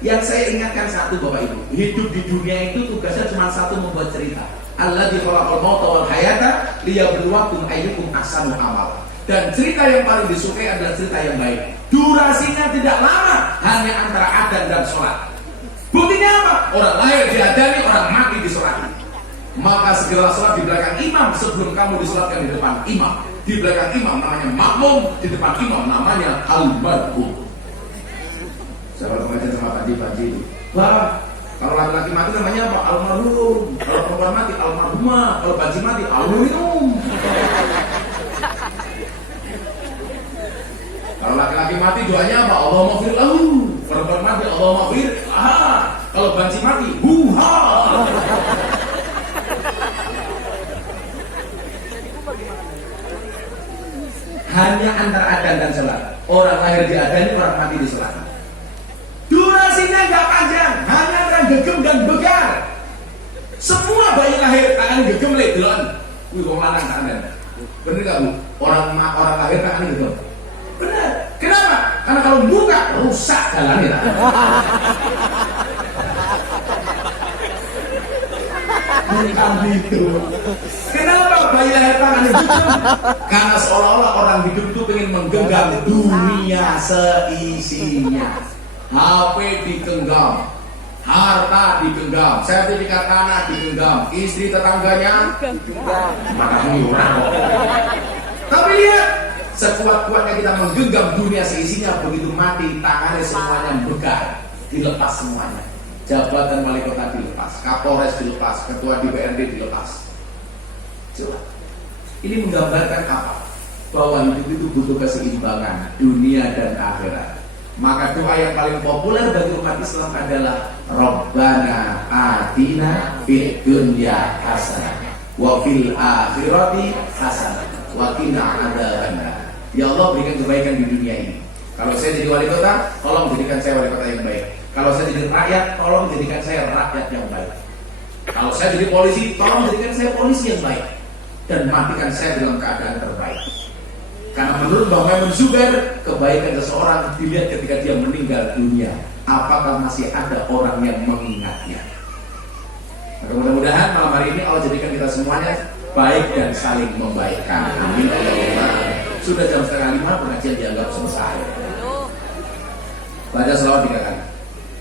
Yang saya ingatkan satu Bapak Ibu, hidup di dunia itu tugasnya cuma satu, membuat cerita. Alladzi khalaqal mauta wal hayata liyabluwakum ayyukum ahsanu amal. Dan cerita yang paling disukai adalah cerita yang baik. Durasinya tidak lama, hanya antara adzan dan sholat. Buktinya apa? Orang lahir diadani, orang mati disolati. Maka segera sholat di belakang imam sebelum kamu disolatkan di depan imam. Di belakang imam namanya makmum, di depan imam namanya almarhum. Saya kalau mengajar sama Pak Ji, wah, kalau laki-laki mati namanya apa? Almarhum. Kalau perempuan mati almarhumah. Kalau Pak Ji mati almarhum. Kalau laki-laki mati doanya apa? Allah maghfir lahu. Perempuan mati Allah maghfir. Kalau banci mati huha. Hanya antara adzan dan sholat. Orang lahir di adzan, orang mati di sholat. Durasinya nggak panjang, hanya antara gegem dan begar. Semua bayi lahir tangan gegem lek delon. Wih wong lanang tangan. Bener nggak Bu? Orang lahir tangan gegem. Benar. Kenapa? Karena kalau buka rusak jalannya. Bukan itu. Kenapa bayi lahir tangan itu? Karena seolah-olah orang hidup itu pengen menggenggam dunia seisinya. HP digenggam, harta digenggam, sertifikat tanah digenggam, istri tetangganya mana murah. Tapi lihat, sekuat-kuatnya kita menggenggam dunia seisinya, begitu mati tangannya semuanya begar, dilepas semuanya. Jabatan wali kota dilepas, Kapolres dilepas, ketua DPRD dilepas. Coba, ini menggambarkan apa? Bahwa hidup itu butuh keseimbangan dunia dan akhirat. Maka doa yang paling populer bagi umat Islam adalah Rabbana atina fid dunya hasanah wa fil akhirati hasanah wa qina adzabannar. Ya Allah, berikan kebaikan di dunia ini. Kalau saya jadi wali kota, tolong jadikan saya wali kota yang baik. Kalau saya jadi rakyat, tolong jadikan saya rakyat yang baik. Kalau saya jadi polisi, tolong jadikan saya polisi yang baik. Dan matikan saya dalam keadaan terbaik. Karena menurut Bang Maimun Zubair, kebaikan seseorang dilihat ketika dia meninggal dunia. Apakah masih ada orang yang mengingatnya? Maka mudah-mudahan malam hari ini Allah jadikan kita semuanya baik dan saling membaikkan. Amin. Sudah jam 4:30, pengajian dianggap selesai. Baca selawat 3 kali.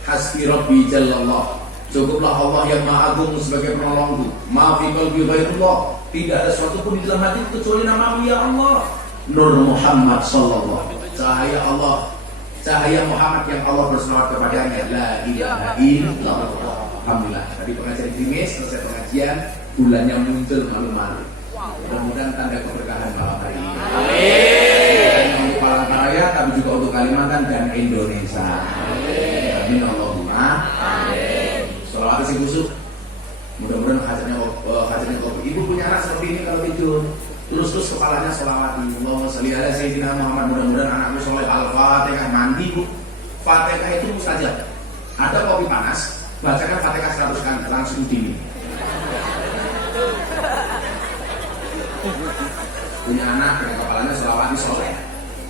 Hasbi Rabbi Jallallah. Cukuplah Allah yang Maha Agung sebagai penolongku. Ma fi qalbi ghairullah. Tidak ada sesuatu pun di dalam hati kecuali nama-Mu ya Allah. Nur Muhammad sallallahu alaihi wasallam. Cahaya Allah, cahaya Muhammad yang Allah berselawat kepadanya. La ilaha illallah. Alhamdulillah. Tadi pengajian Krimis, selesai pengajian, bulannya muncul malu-malu. Mudah-mudahan tanda keberkahan malam hari ini. Amin. Untuk Palangkaraya, tapi juga untuk Kalimantan dan Indonesia. Amin. Allahumma. Amin. Sholawat si busuk. Mudah-mudahan hajatnya kopi. Ibu punya anak seperti ini kalau tidur. Terus kepalanya sholawat. Allahumma sholli ala sayyidina Muhammad. Mudah-mudahan anakmu soleh. Al-Fatihah. Mandi Bu. Fatihah itu mustajab. Ada kopi panas, bacakan Fatihah 100 kali langsung dingin. punya anak dengan kepalanya selawati soleh.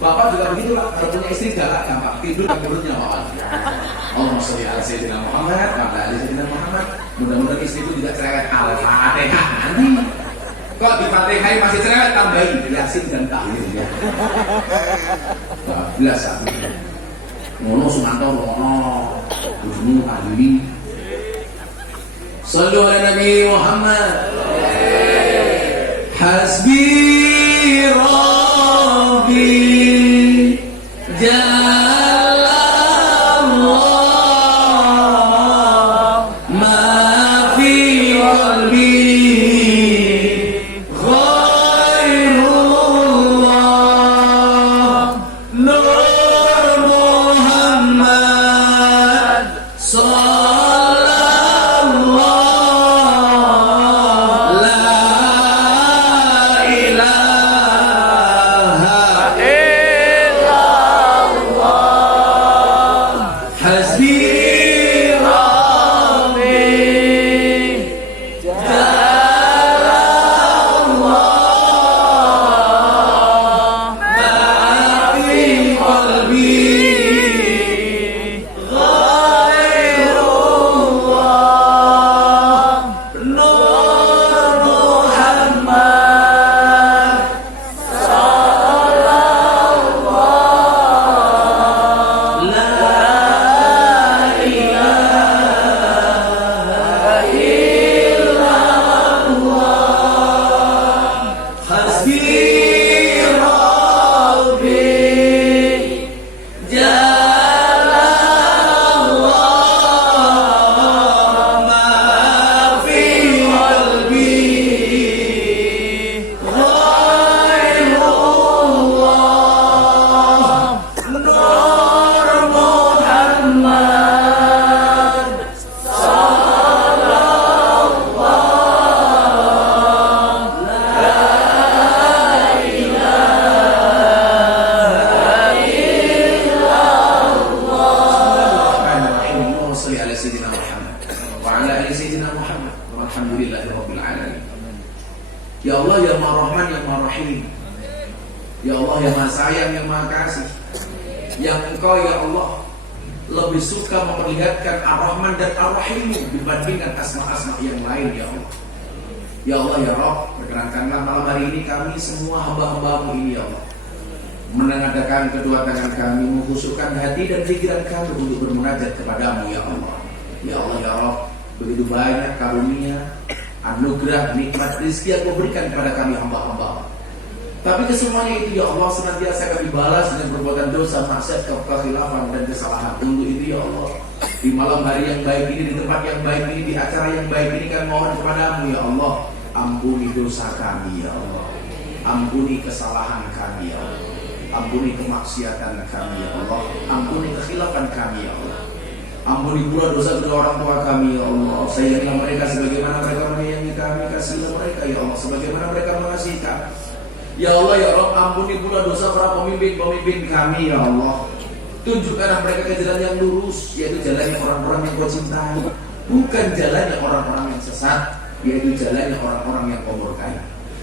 Bapak juga begitu lah, kalau punya istri galak gampang tidur di perutnya Bapak. Allahumma sholli ala sayyidina Muhammad wa ala ali sayyidina Muhammad. Mudah-mudahan istri itu tidak cerewet. Al-Fatihah nanti. Kok di Fatihah masih cerewet, tambahin Yasin dan tahlil ya. Biasa. Ngono Sumanto ngono. Ujung tahlili. Sallu ala Nabi Muhammad. Hasbi Rabbi Jalla Allah ma fi qalbi ghairullah Nur Muhammad sallallahu la ilaha hasbi Rabbi Jalla Allah ma fi qalbi ghairullah Nur Muhammad sallallahu la ilaha illallah hasbi Rabbi Jalla Allah ma fi qalbi ghairullah Nur Muhammad sallallahu la ilaha illallah Allahumma shalli ala sayyidina Muhammad wa ala ali sayyidina Muhammad walhamdulillahi rabbil alamin. Ya Allah, ya Maha Rahman, ya Maha Rahim. Ya Allah, yang Maha Sayang, yang Maha Kasih. Yang Engkau ya Allah lebih suka memperlihatkan Ar-Rahman dan Ar-Rahim dibandingkan asma-asma yang lain ya Allah. Ya Allah ya Rabb, perkenankanlah malam hari ini kami semua hamba-hambamu ini ya Allah menengadahkan kedua tangan kami, mengkhusyukkan hati dan pikiran kami untuk bermunajat kepadamu ya Allah. Ya Allah ya Rabb, begitu banyak karunia, anugerah, nikmat rezeki yang kau berikan kepada kami hamba-hamba. Tapi kesemuanya itu ya Allah senantiasa kami balas dengan perbuatan dosa, maksiat, kekhilafan dan kesalahan. Untuk itu ya Allah, di malam hari yang baik ini, di tempat yang baik ini, di acara yang baik ini kami mohon kepadamu ya Allah, ampuni dosa kami ya Allah, ampuni kesalahan kami ya Allah, ampuni kemaksiatan kami ya Allah, ampuni kekhilafan kami ya Allah, ampuni pula dosa kedua orang tua kami ya Allah. Sayangilah mereka sebagaimana mereka menyayangi kami, kasihilah mereka ya Allah sebagaimana mereka mengasihi kami. Ya Allah ya Rabb, ampuni pula dosa para pemimpin-pemimpin kami ya Allah. Tunjukkanlah mereka ke jalan yang lurus, yaitu jalan orang-orang yang kau cintai, bukan jalannya orang-orang yang sesat, yaitu jalannya orang-orang yang kau murkai.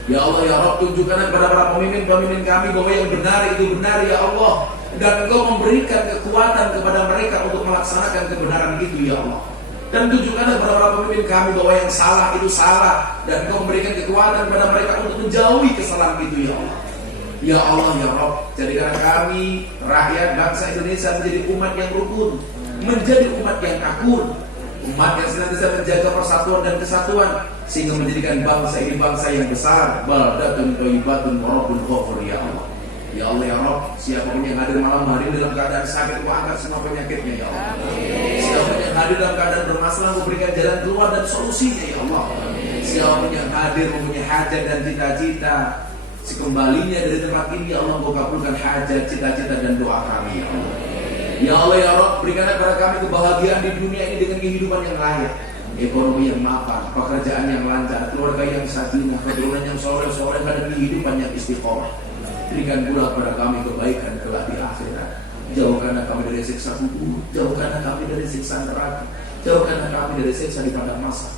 Ya Allah ya Rabb, tunjukkanlah kepada para pemimpin-pemimpin kami bahwa yang benar itu benar ya Allah, dan Engkau memberikan kekuatan kepada mereka untuk melaksanakan kebenaran itu ya Allah. Dan tunjukkanlah kepada para pemimpin kami bahwa yang salah itu salah, dan Engkau memberikan kekuatan kepada mereka untuk menjauhi kesalahan itu ya Allah. Ya Allah ya Rabb, jadikanlah kami rakyat bangsa Indonesia menjadi umat yang rukun, menjadi umat yang akur, umat yang senantiasa menjaga persatuan dan kesatuan, sehingga menjadikan bangsa ini bangsa yang besar. Baldatun thayyibatun wa rabbun ghafur ya Allah. Ya Allah ya Rabb, siapapun yang hadir malam hari dalam keadaan sakit, Kau angkat semua penyakitnya ya Allah. Siapapun yang hadir dalam keadaan bermasalah, Kau berikan jalan keluar dan solusinya ya Allah. Siapapun yang hadir mempunyai hajat dan cita-cita, sekembalinya dari tempat ini ya Allah, Kau kabulkan hajat, cita-cita dan doa kami ya Allah. Ya Allah ya Rabb, berikanlah kepada kami kebahagiaan di dunia ini dengan kehidupan yang layak, ekonomi yang mapan, pekerjaan yang lancar, keluarga yang sakinah, keturunan yang soleh-soleh, dan kehidupan yang istiqomah. Berikan pula kepada kami kebaikan kelak di akhirat. Jauhkanlah kami dari siksa kubur, jauhkanlah kami dari siksa neraka, jauhkanlah kami dari siksa di padang mahsyar.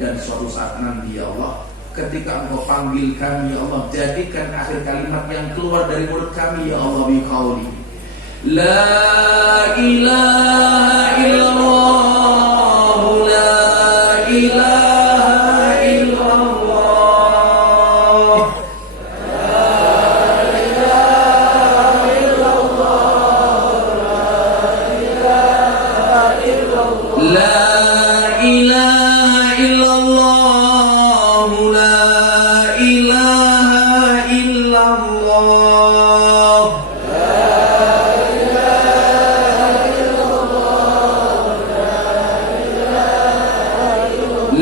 Dan suatu saat nanti ya Allah, ketika Engkau panggil kami, ya Allah, jadikan akhir kalimat yang keluar dari mulut kami, ya Allah, biqauli la ilaha illallah, la ilaha illallah, la ilaha illallah, la ilaha illallah.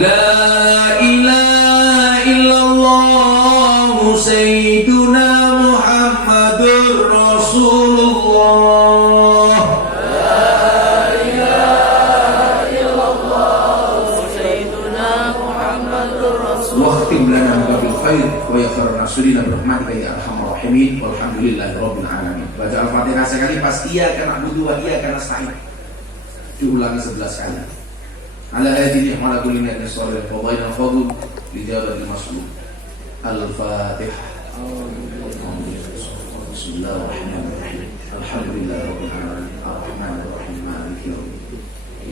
La ilaha illallah Sayyiduna Muhammadur Rasulullah. Waqtim lana bil khair wa yaghfir rasulina birahmatika ya arhamar rahimin walhamdulillahi rabbil alamin. Baca Al-Fatihah sekali pas iyyaka na'budu wa iyyaka nasta'in. Diulangi 11 kali. Ala hadhihi ala kulli nabiyyin shallallahu alaihi wa sallam li jawabil mas'ul. Al-Fatihah. Bismillahirrahmanirrahim. Alhamdulillahi rabbil alamin. Arrahmanir rahim. Maliki yaumiddin.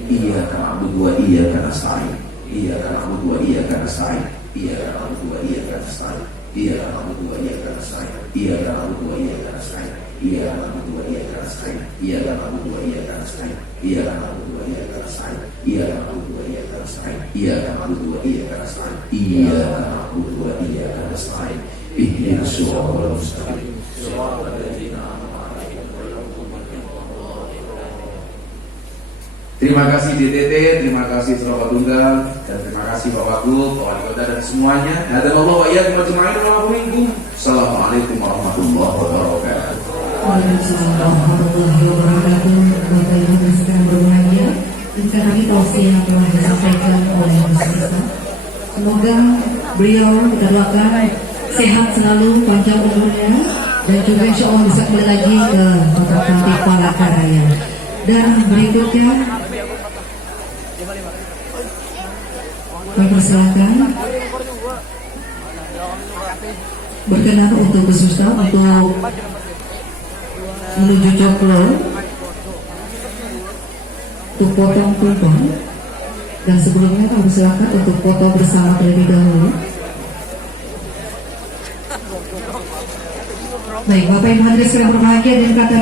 Iyyaka na'budu wa iyyaka nasta'in. Iyyaka na'budu wa iyyaka nasta'in. Iyyaka na'budu wa iyyaka nasta'in. Iyyaka na'budu wa iyyaka nasta'in. Iyyaka na'budu wa iyyaka nasta'in. Iyyaka na'budu wa iyyaka nasta'in. Iyyaka na'budu wa iyyaka nasta'in. Iyyaka na'budu wa iyyaka nasta'in. Iyyaka na'budu wa iyyaka nasta'in. Iyyaka na'budu wa iyyaka nasta'in. Iyyaka na'budu wa iyyaka nasta'in. Ihdinas siratal mustaqim. Siratal ladzina an'amta 'alaihim ghairil maghdubi 'alaihim. Terima kasih DTT, terima kasih Surabaya Tunggal, dan terima kasih Pak Wagub, Pak Wali Kota dan semuanya. Hadanallahu wa iyyakum ajma'in wa minkum. Assalamualaikum warahmatullahi wabarakatuh. Waalaikumsalam warahmatullahi wabarakatuh. Bapak Ibu yang sedang berbahagia, dengarkan lagi tausiah yang telah disampaikan oleh Ustaz. Semoga beliau kita doakan sehat selalu, panjang umurnya, dan juga insya Allah bisa kembali lagi ke Kota Cantik Palangkaraya. Dan berikutnya kami persilakan berkenan untuk peserta untuk menuju coklo untuk potong tumpeng, dan sebelumnya kami persilakan untuk foto bersama terlebih dahulu. Baik, Bapak Ibu hadirin sekalian berbahagia, dan kata